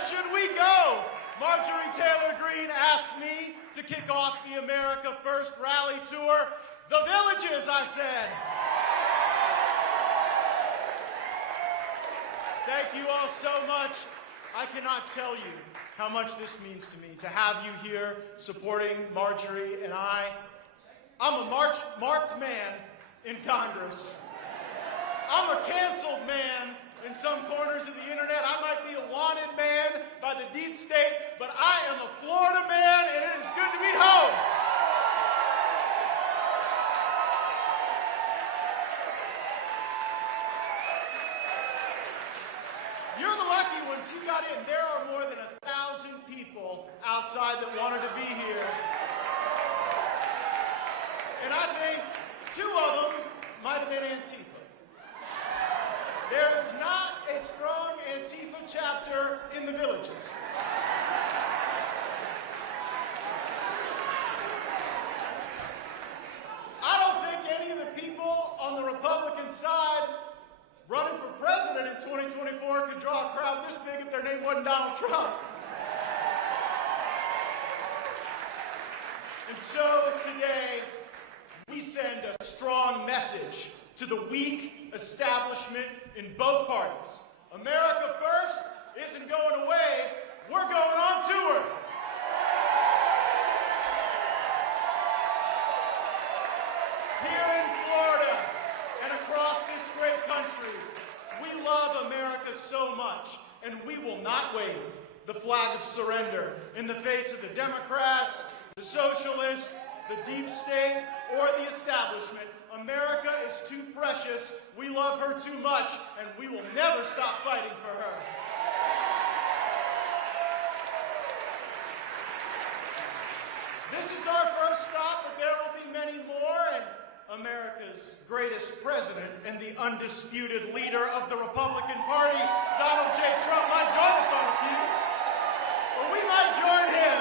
should we go? Marjorie Taylor Greene asked me to kick off the America First rally tour. The Villages, I said. Thank you all so much. I cannot tell you how much this means to me to have you here supporting Marjorie and I. I'm a marked man in Congress. I'm a canceled man in some corners of the internet. I might be a wanted man by the deep state, but I am a Florida man, and it is good to be home. You're the lucky ones. You got in. There are more than 1,000 people outside that wanted to be here. And I think 2 of them might have been Antifa. There is not a strong Antifa chapter in the Villages. I don't think any of the people on the Republican side running for president in 2024 could draw a crowd this big if their name wasn't Donald Trump. And so today, we send a strong message to the weak establishment in both parties. America First isn't going away, we're going on tour. Here in Florida and across this great country, we love America so much, and we will not wave the flag of surrender in the face of the Democrats, the socialists, the deep state, or the establishment. America is too precious, we love her too much, and we will never stop fighting for her. This is our first stop, but there will be many more, and America's greatest president and the undisputed leader of the Republican Party, Donald J. Trump, might join us on a few, or we might join him.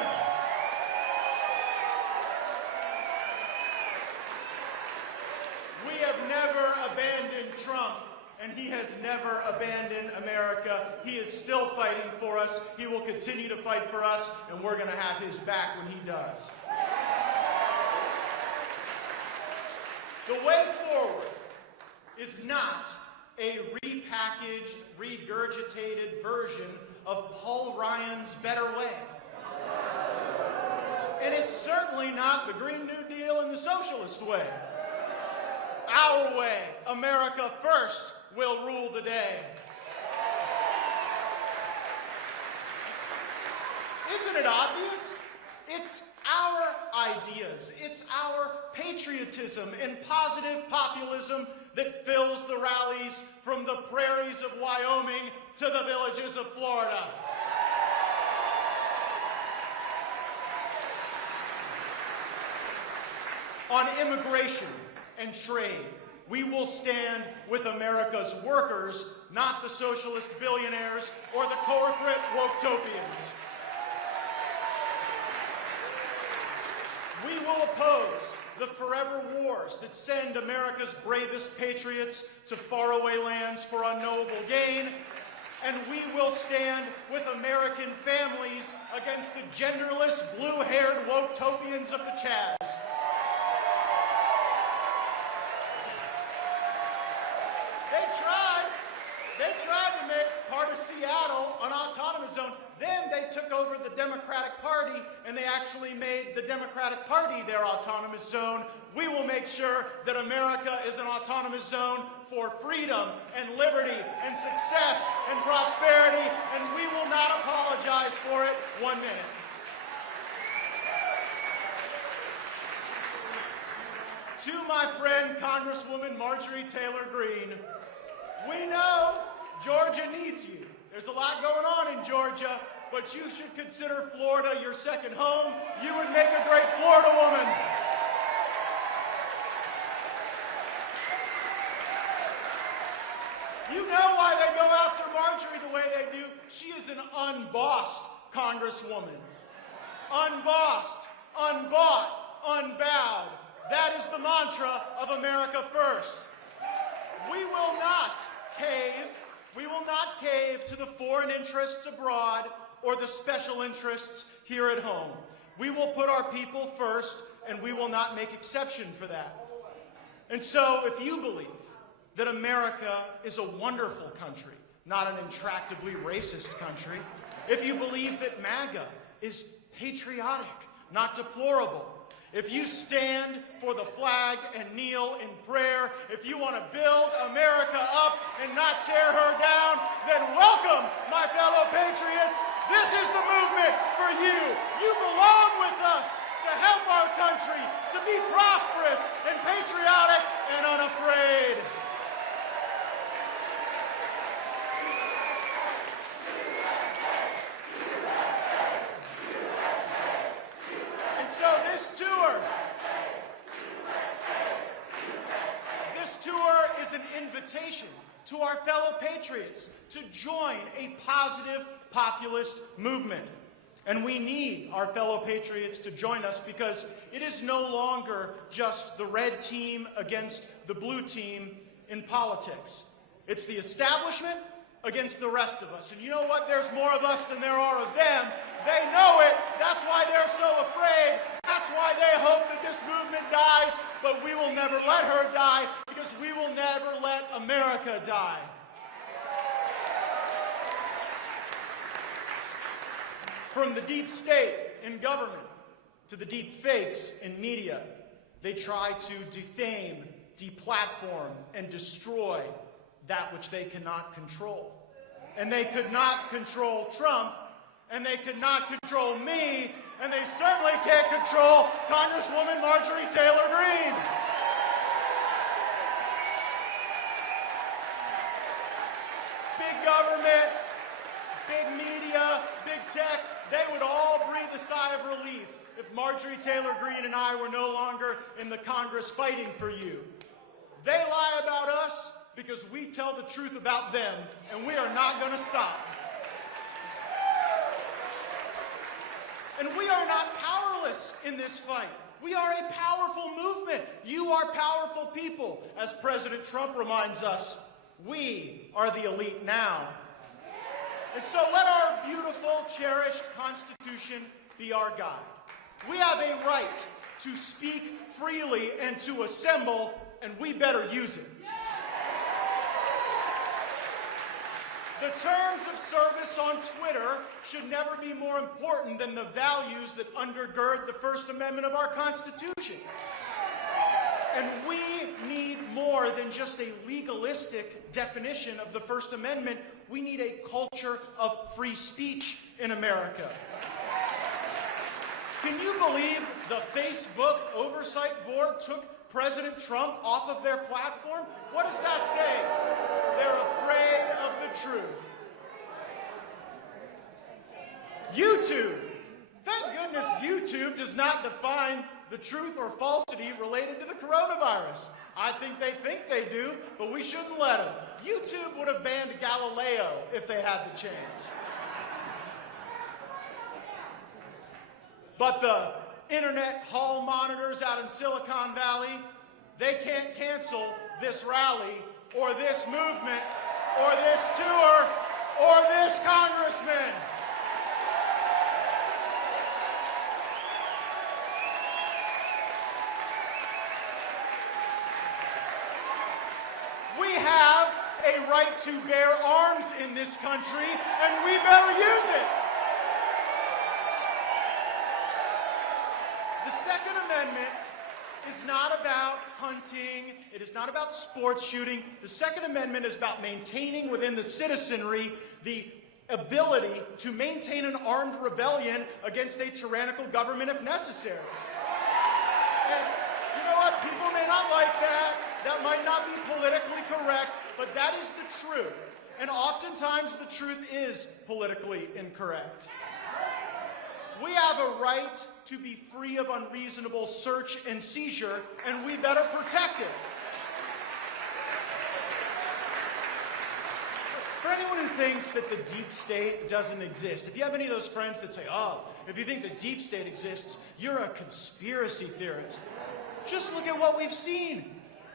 We have never abandoned Trump, and he has never abandoned America. He is still fighting for us. He will continue to fight for us, and we're going to have his back when he does. The way forward is not a repackaged, regurgitated version of Paul Ryan's Better Way. And it's certainly not the Green New Deal and the socialist way. Our way, America First, will rule the day. Isn't it obvious? It's our ideas, it's our patriotism and positive populism that fills the rallies from the prairies of Wyoming to the villages of Florida. On immigration and trade, we will stand with America's workers, not the socialist billionaires or the corporate woke-topians. We will oppose the forever wars that send America's bravest patriots to faraway lands for unknowable gain, and we will stand with American families against the genderless, blue-haired woke-topians of the Chaz. They tried to make part of Seattle an autonomous zone. Then they took over the Democratic Party, and they actually made the Democratic Party their autonomous zone. We will make sure that America is an autonomous zone for freedom and liberty and success and prosperity, and we will not apologize for it 1 minute. To my friend, Congresswoman Marjorie Taylor Greene, we know Georgia needs you. There's a lot going on in Georgia, but you should consider Florida your second home. You would make a great Florida woman. You know why they go after Marjorie the way they do. She is an unbossed Congresswoman. Unbossed, unbought, unbowed. That is the mantra of America First. We will not cave. We will not cave to the foreign interests abroad or the special interests here at home. We will put our people first, and we will not make exception for that. And so, if you believe that America is a wonderful country, not an intractably racist country, if you believe that MAGA is patriotic, not deplorable, if you stand for the flag and kneel in prayer, if you want to build America up and not tear her down, then welcome, my fellow patriots. This is the movement for you. You belong with us to help our country to be prosperous and patriotic and unafraid. And so this tour is an invitation to our fellow patriots to join a positive populist movement. And we need our fellow patriots to join us because it is no longer just the red team against the blue team in politics. It's the establishment against the rest of us. And you know what? There's more of us than there are of them. They know it. That's why they're so afraid. That's why they hope that this movement dies. But we will never let her die because we will never let America die. From the deep state in government to the deep fakes in media, they try to defame, deplatform, and destroy that which they cannot control. And they could not control Trump, and they could not control me, and they certainly can't control Congresswoman Marjorie Taylor Greene. Big government, big media, big tech, they would all breathe a sigh of relief if Marjorie Taylor Greene and I were no longer in the Congress fighting for you. They lie about us because we tell the truth about them, and we are not going to stop. And we are not powerless in this fight. We are a powerful movement. You are powerful people. As President Trump reminds us, we are the elite now. And so let our beautiful, cherished Constitution be our guide. We have a right to speak freely and to assemble, and we better use it. The terms of service on Twitter should never be more important than the values that undergird the First Amendment of our Constitution. And we need more than just a legalistic definition of the First Amendment. We need a culture of free speech in America. Can you believe the Facebook Oversight Board took President Trump off of their platform? What does that say? They're afraid of the truth. YouTube. Thank goodness YouTube does not define the truth or falsity related to the coronavirus. I think they do, but we shouldn't let them. YouTube would have banned Galileo if they had the chance. But the internet hall monitors out in Silicon Valley, they can't cancel this rally or this movement or this tour or this congressman. We have a right to bear arms in this country, and we better use it. The Second Amendment is not about hunting. It is not about sports shooting. The Second Amendment is about maintaining within the citizenry the ability to maintain an armed rebellion against a tyrannical government if necessary. And you know what? People may not like that. That might not be politically correct, but that is the truth. And oftentimes the truth is politically incorrect. We have a right to be free of unreasonable search and seizure, and we better protect it. For anyone who thinks that the deep state doesn't exist, if you have any of those friends that say, oh, if you think the deep state exists, you're a conspiracy theorist. Just look at what we've seen.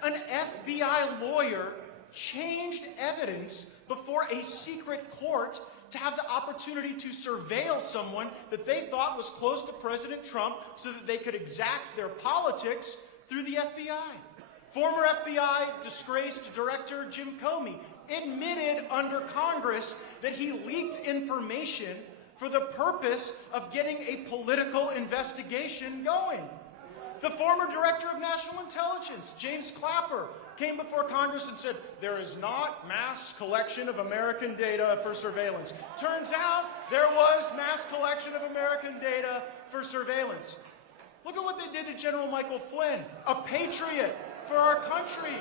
An FBI lawyer changed evidence before a secret court to have the opportunity to surveil someone that they thought was close to President Trump so that they could exact their politics through the FBI. Former FBI disgraced Director Jim Comey admitted under Congress that he leaked information for the purpose of getting a political investigation going. The former Director of National Intelligence, James Clapper, came before Congress and said, there is not mass collection of American data for surveillance. Turns out there was mass collection of American data for surveillance. Look at what they did to General Michael Flynn, a patriot for our country.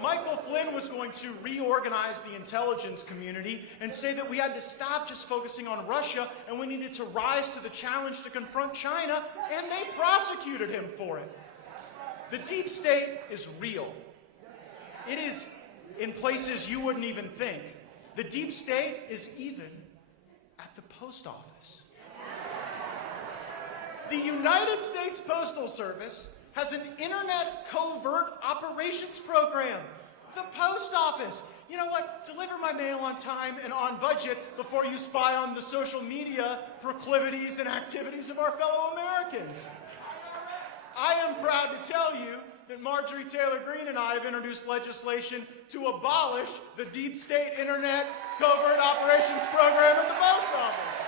Michael Flynn was going to reorganize the intelligence community and say that we had to stop just focusing on Russia and we needed to rise to the challenge to confront China, and they prosecuted him for it. The deep state is real. It is in places you wouldn't even think. The deep state is even at the post office. The United States Postal Service has an internet covert operations program. The post office. You know what? Deliver my mail on time and on budget before you spy on the social media proclivities and activities of our fellow Americans. I am proud to tell you that Marjorie Taylor Greene and I have introduced legislation to abolish the deep state internet covert operations program at the post office.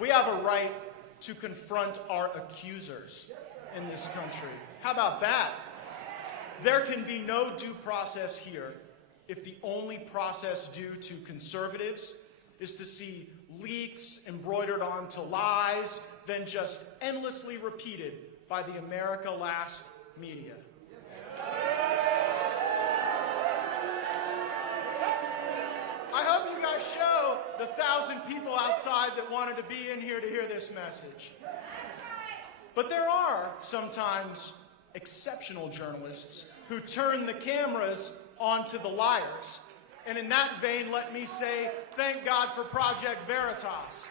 We have a right to confront our accusers in this country. How about that? There can be no due process here if the only process due to conservatives is to see leaks embroidered onto lies, then just endlessly repeated by the America Last media. I hope you guys show the 1,000 people outside that wanted to be in here to hear this message. But there are sometimes exceptional journalists who turn the cameras onto the liars. And in that vein, let me say, thank God for Project Veritas.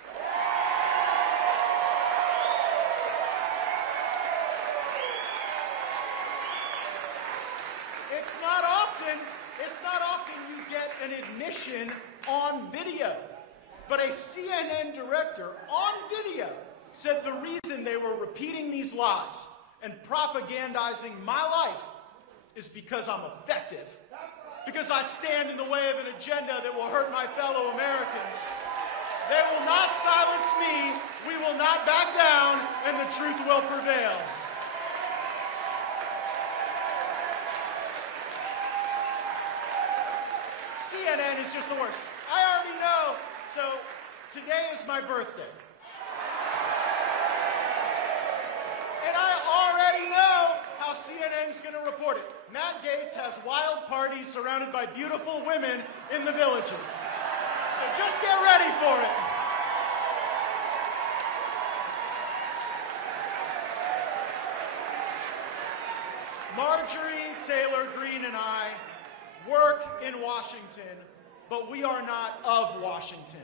It's not often you get an admission on video. But a CNN director on video said the reason they were repeating these lies and propagandizing my life is because I'm effective. Because I stand in the way of an agenda that will hurt my fellow Americans. They will not silence me, we will not back down, and the truth will prevail. CNN is just the worst. I already know, so today is my birthday. And I already know how CNN's going to report it. Matt Gaetz has wild parties surrounded by beautiful women in the villages. So just get ready for it. Marjorie Taylor Greene and I work in Washington, but we are not of Washington.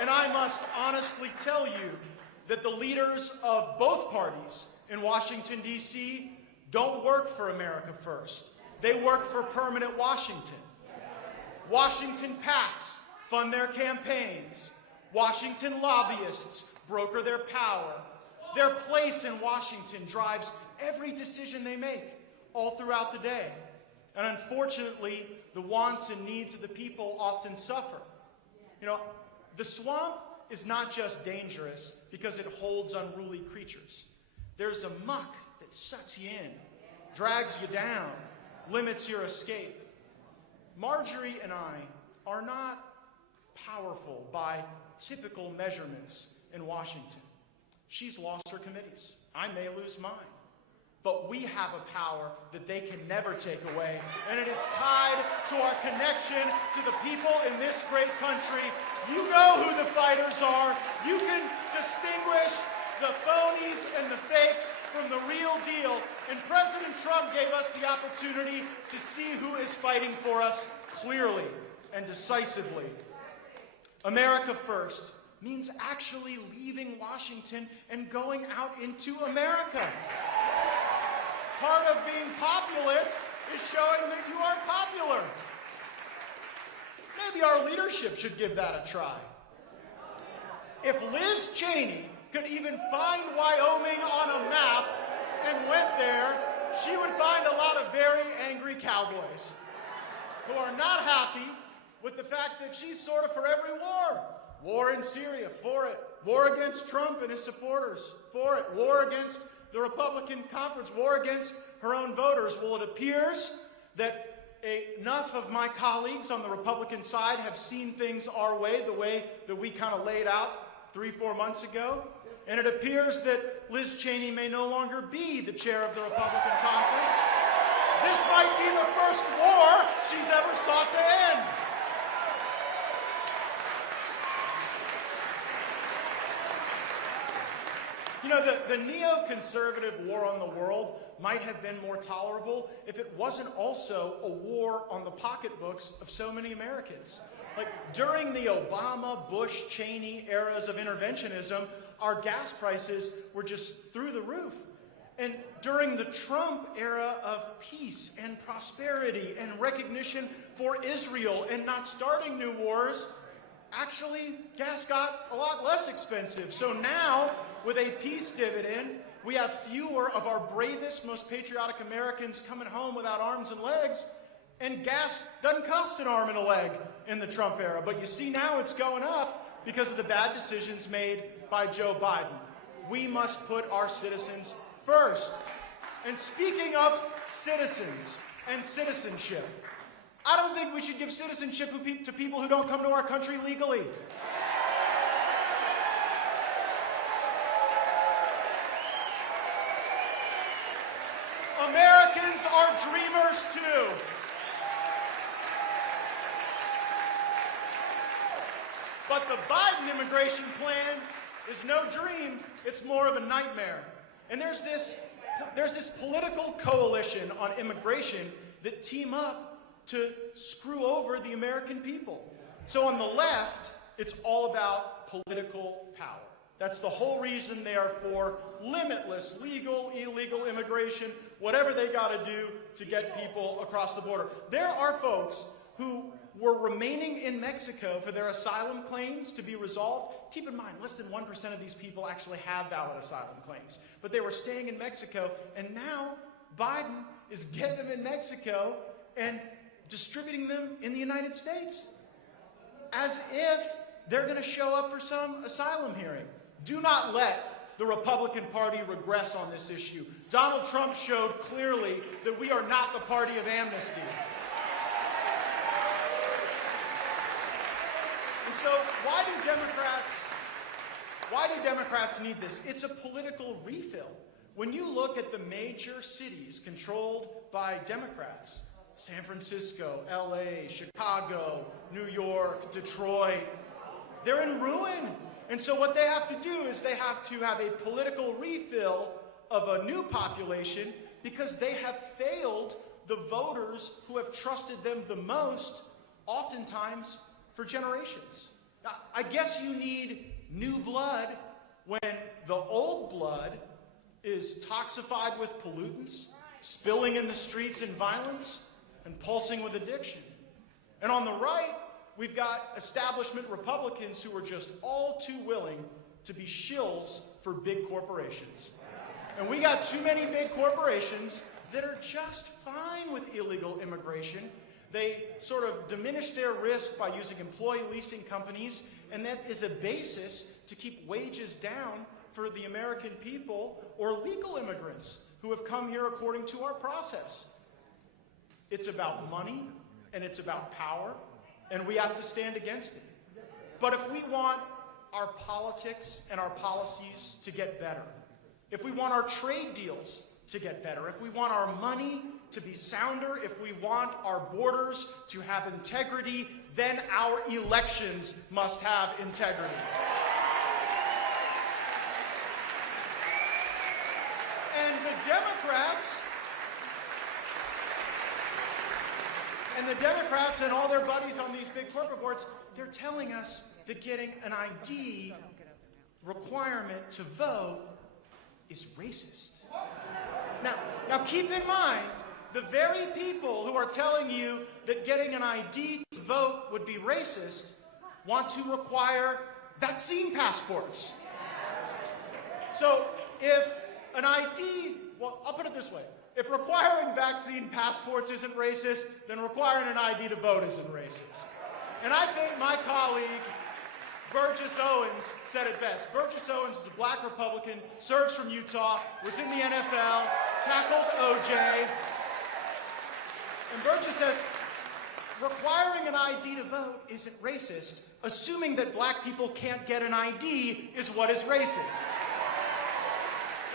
And I must honestly tell you that the leaders of both parties in Washington, D.C. don't work for America First. They work for permanent Washington. Washington PACs fund their campaigns. Washington lobbyists broker their power. Their place in Washington drives every decision they make all throughout the day. And unfortunately, the wants and needs of the people often suffer. You know, the swamp is not just dangerous because it holds unruly creatures. There's a muck that sucks you in, drags you down, limits your escape. Marjorie and I are not powerful by typical measurements in Washington. She's lost her committees. I may lose mine. But we have a power that they can never take away, and it is tied to our connection to the people in this great country. You know who the fighters are. You can distinguish the phonies and the fakes from the real deal. And President Trump gave us the opportunity to see who is fighting for us clearly and decisively. America First means actually leaving Washington and going out into America. part of being populist is showing that you are popular. Maybe our leadership should give that a try. If Liz Cheney could even find Wyoming on a map and went there, she would find a lot of very angry cowboys who are not happy with the fact that she's sort of for every war. War in Syria, for it. War against Trump and his supporters, for it. War against the Republican conference, war against her own voters. Well, it appears that enough of my colleagues on the Republican side have seen things our way, the way that we kind of laid out 3-4 months ago. And it appears that Liz Cheney may no longer be the chair of the Republican conference. This might be the first war she's ever sought to end. You know, the neoconservative war on the world might have been more tolerable if it wasn't also a war on the pocketbooks of so many Americans. Like, during the Obama, Bush, Cheney eras of interventionism, our gas prices were just through the roof. And during the Trump era of peace and prosperity and recognition for Israel and not starting new wars, actually, gas got a lot less expensive. So now, with a peace dividend, we have fewer of our bravest, most patriotic Americans coming home without arms and legs, and gas doesn't cost an arm and a leg in the Trump era. But you see now it's going up because of the bad decisions made by Joe Biden. We must put our citizens first. And speaking of citizens and citizenship, I don't think we should give citizenship to people who don't come to our country legally. Americans are dreamers too. But the Biden immigration plan is no dream, it's more of a nightmare. And there's this political coalition on immigration that team up to screw over the American people. So on the left, it's all about political power. That's the whole reason they are for limitless legal, illegal immigration, whatever they got to do to get people across the border. There are folks who were remaining in Mexico for their asylum claims to be resolved. Keep in mind, less than 1% of these people actually have valid asylum claims. But they were staying in Mexico, and now Biden is getting them in Mexico and distributing them in the United States as if they're going to show up for some asylum hearing. Do not let the Republican Party regress on this issue. Donald Trump showed clearly that we are not the party of amnesty. And so why do Democrats need this? It's a political refill. When you look at the major cities controlled by Democrats, San Francisco, LA, Chicago, New York, Detroit, they're in ruin. And so what they have to do is they have to have a political refill of a new population because they have failed the voters who have trusted them the most, oftentimes for generations. Now, I guess you need new blood when the old blood is toxified with pollutants, spilling in the streets in violence, and pulsing with addiction. And on the right, we've got establishment Republicans who are just all too willing to be shills for big corporations. And we got too many big corporations that are just fine with illegal immigration. They sort of diminish their risk by using employee leasing companies, and that is a basis to keep wages down for the American people or legal immigrants who have come here according to our process. It's about money, and it's about power, and we have to stand against it. But if we want our politics and our policies to get better, if we want our trade deals to get better, if we want our money to be sounder, if we want our borders to have integrity, then our elections must have integrity. And the Democrats and all their buddies on these big corporate boards, they're telling us that getting an ID requirement to vote is racist. Now keep in mind, the very people who are telling you that getting an ID to vote would be racist want to require vaccine passports. So if an ID, well, I'll put it this way. If requiring vaccine passports isn't racist, then requiring an ID to vote isn't racist. And I think my colleague, Burgess Owens, said it best. Burgess Owens is a black Republican, serves from Utah, was in the NFL, tackled OJ. And Burgess says, requiring an ID to vote isn't racist. Assuming that black people can't get an ID is what is racist.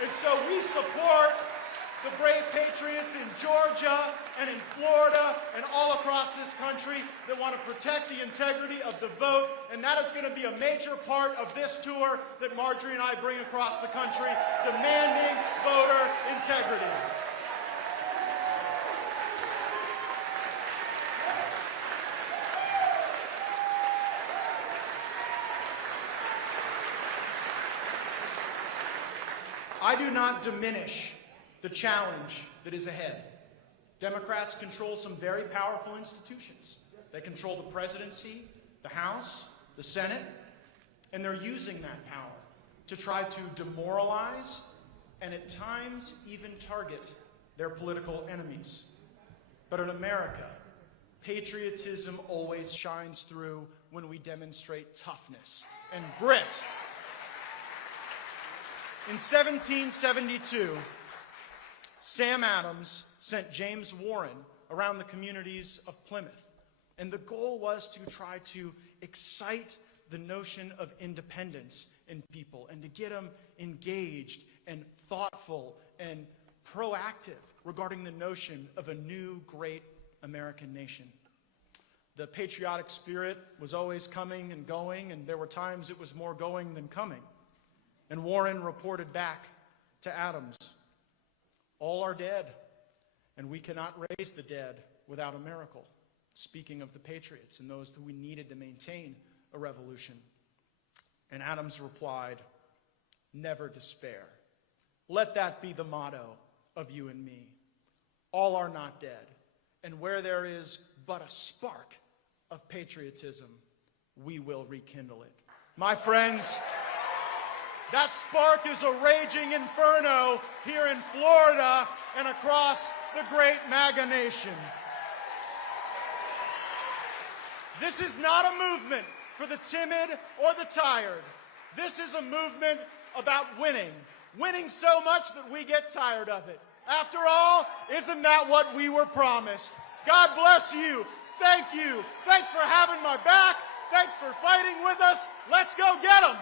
And so we support the brave patriots in Georgia and in Florida and all across this country that want to protect the integrity of the vote, and that is going to be a major part of this tour that Marjorie and I bring across the country, demanding voter integrity. I do not diminish the challenge that is ahead. Democrats control some very powerful institutions. They control the presidency, the House, the Senate, and they're using that power to try to demoralize and at times even target their political enemies. But in America, patriotism always shines through when we demonstrate toughness and grit. In 1772, Sam Adams sent James Warren around the communities of Plymouth, and the goal was to try to excite the notion of independence in people and to get them engaged and thoughtful and proactive regarding the notion of a new great American nation. The patriotic spirit was always coming and going, and there were times it was more going than coming. And Warren reported back to Adams, all are dead, and we cannot raise the dead without a miracle. Speaking of the patriots and those that we needed to maintain a revolution. And Adams replied, never despair. Let that be the motto of you and me. All are not dead, and where there is but a spark of patriotism, we will rekindle it. My friends, that spark is a raging inferno here in Florida and across the great MAGA nation. This is not a movement for the timid or the tired. This is a movement about winning. Winning so much that we get tired of it. After all, isn't that what we were promised? God bless you. Thank you. Thanks for having my back. Thanks for fighting with us. Let's go get them.